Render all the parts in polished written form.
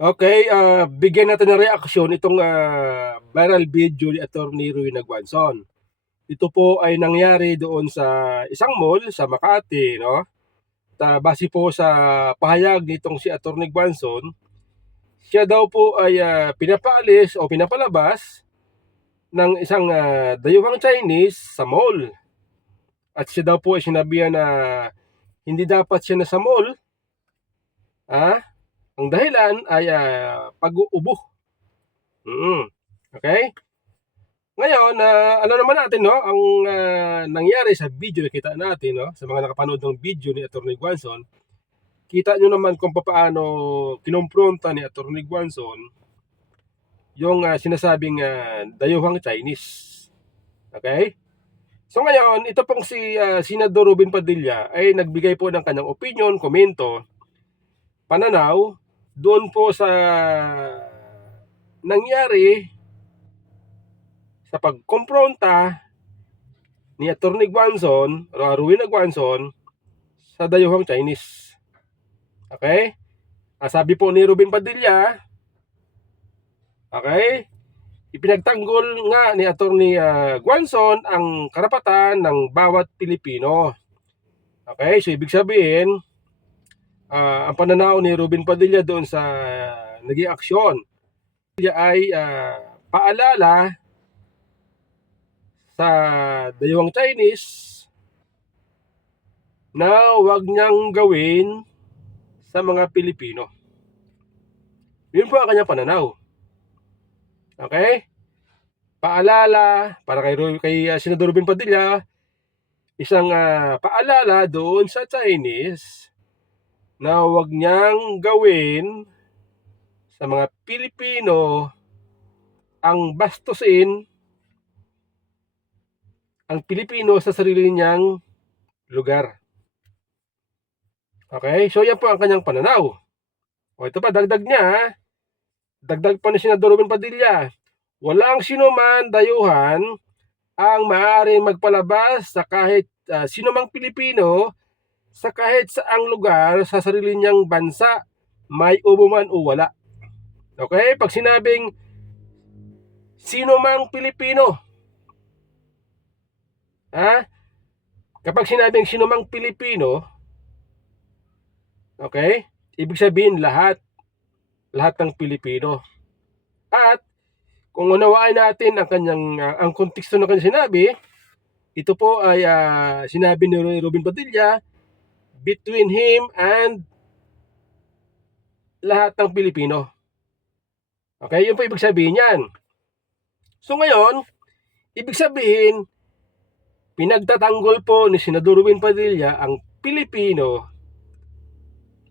Okay, bigyan natin ng reaksyon itong viral video ni Attorney Ruy Nagwanson. Ito po ay nangyari doon sa isang mall sa Makati, no? Base po sa pahayag nitong si Attorney Gwanson, siya daw po ay pinapaalis o pinapalabas ng isang dayuhang Chinese sa mall. At siya daw po ay sinabihan na hindi dapat siya nasa mall. Ang dahilan ay pag-uubo. Okay? Ngayon, alam naman natin, no, ang nangyari sa video na kita natin, no, sa mga nakapanood ng video ni Attorney Gwanson, kita nyo naman kung paano kinompronta ni Attorney Gwanson yung sinasabing dayuhang Chinese. Okay? So ngayon, ito pong si Senador Robin Padilla ay nagbigay po ng kanyang opinion, komento, pananaw doon po sa nangyari sa pagkompronta ni Attorney Gwanson, Ruy Gwanson, sa dayuhang Chinese. Okay? Sabi po ni Robin Padilla, okay, ipinagtanggol nga ni Attorney Gwanson ang karapatan ng bawat Pilipino. Okay? So ibig sabihin, ang pananaw ni Robin Padilla doon sa naging aksyon ay paalala sa dayuhang Chinese na huwag niyang gawin sa mga Pilipino. Yun po ang kanyang pananaw. Okay? Paalala para kay Senador Robin Padilla, isang paalala doon sa Chinese na huwag niyang gawin sa mga Pilipino ang bastusin ang Pilipino sa sarili niyang lugar. Okay? So yan po ang kanyang pananaw. O ito pa, dagdag niya, dagdag pa ni Senador Robin Padilla, walang sinuman dayuhan ang maaaring magpalabas sa kahit sinumang Pilipino sa kahit saang lugar sa sarili niyang bansa, may ubo man o wala. Okay? Pag sinabing sinumang Pilipino, kapag sinabing sinumang Pilipino, okay, ibig sabihin lahat ng Pilipino. At kung unawain natin ang konteksto ng kanyang sinabi, ito po ay sinabi ni Robin Padilla between him and lahat ng Pilipino. Okay, yun po ibig sabihin yan. So ngayon, ibig sabihin, pinagtatanggol po ni Senador Robin Padilla ang Pilipino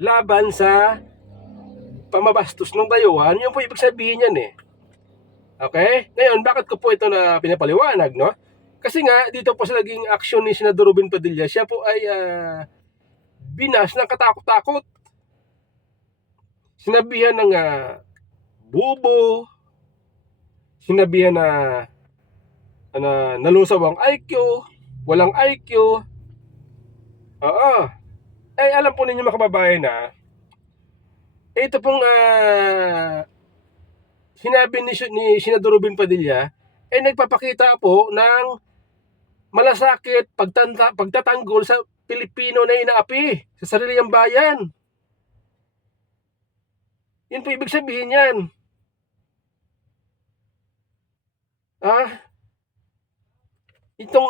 laban sa pamabastos ng dayuhan. Yun po ibig sabihin yan eh. Okay? Ngayon, bakit ko po ito na pinapaliwanag, no? Kasi nga, dito po sa naging aksyon ni Senador Robin Padilla, siya po ay binas ng katakot-takot. Sinabihan ng bubo, sinabihan na nalusaw ang IQ, walang IQ. Oo. Alam po ninyo mga kababayan na ito pong sinabi ni Senador Robin Padilla nagpapakita po ng malasakit pagtatanggol sa Pilipino na inaapi sa sarili niyang bayan. Yun po ibig sabihin yan. Itong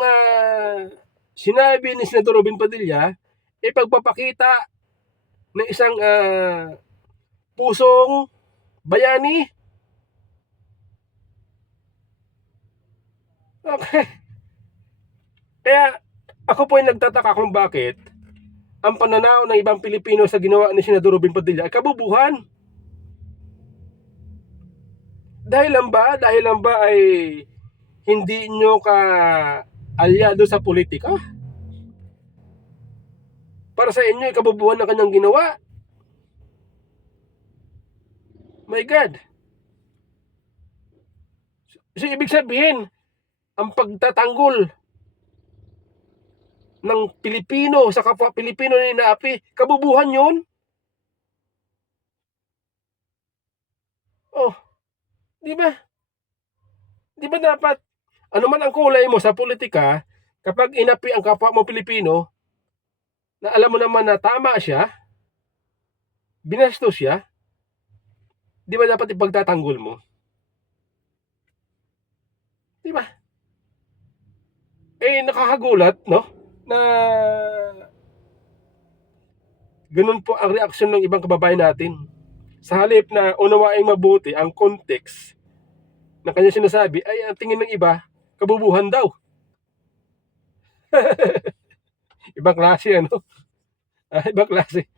sinabi ni Senador Robin Padilla pagpapakita ng isang pusong bayani. Okay. Kaya ako po ay nagtataka kung bakit ang pananaw ng ibang Pilipino sa ginawa ni Senador Robin Padilla ay kabubuhan. Dahil lang ba ay hindi nyo ka alyado sa politika? Para sa inyo, kabubuhan ng kanyang ginawa. My God. So, ibig sabihin, ang pagtatanggol ng Pilipino sa kapwa Pilipino na inaapi, kabubuhan yun. Di ba? Di ba dapat, ano man ang kulay mo sa politika, kapag inapi ang kapwa mo Pilipino, na alam mo naman na tama siya, binastos siya, di ba dapat ipagtatanggol mo? Di ba? Nakakagulat, no? Na ganun po ang reaksyon ng ibang kababayan natin. Sa halip na unawaing mabuti ang context ng kanyang sinasabi, ay ang tingin ng iba, kabubuhan daw. Ibang klase, ano? Ibang klase.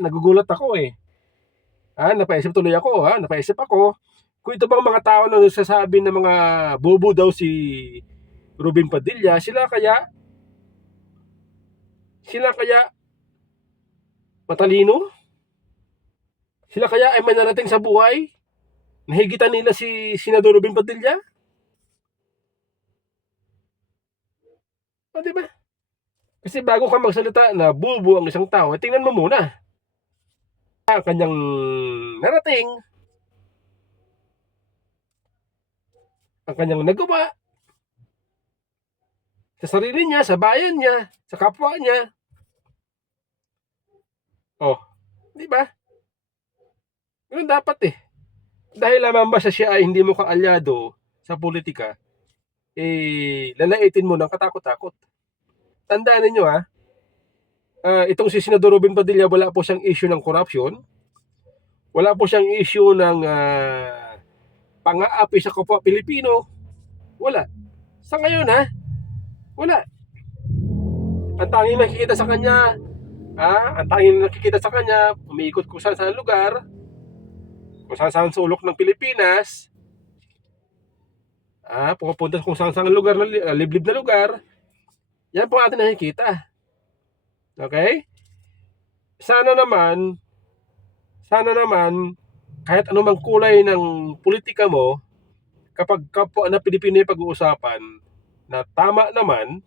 Nagugulat ako eh. Napaisip tuloy ako, napaisip ako, kung ito bang mga tao na nagsasabi ng mga bobo daw si Ruben Padilla, sila kaya matalino? Sila kaya ay manarating sa buhay? Nahigitan nila si Senador Ruben Padilla? Di ba? Kasi bago ka magsalita na bobo ang isang tao, tingnan mo muna ang kanyang narating, ang kanyang nagawa sa sarili niya, sa bayan niya, sa kapwa niya. Di ba? Ganun dapat eh. Dahil lamang ba siya ay hindi mo kaalyado sa politika, lalaitin mo ng katakot-takot. Tandaan ninyo itong si Senador Ruben Padilla, wala po siyang issue ng corruption, wala po siyang issue ng pang-aapi sa kapwa Pilipino, wala. Sa ngayon wala. Ang tanging nakikita sa kanya, umiikot kung saan lugar, kung saan sulok ng Pilipinas, pupunta kung saan lugar na liblib na lugar. Yan po atin nakikita. Okay? Sana naman kahit anumang kulay ng politika mo, kapag kapwa na Pilipino yung pag-uusapan na tama naman,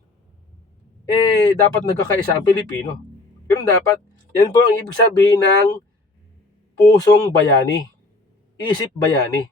dapat nagkakaisa ang Pilipino. Pero dapat, yan po ang ibig sabihin ng pusong bayani, isip bayani.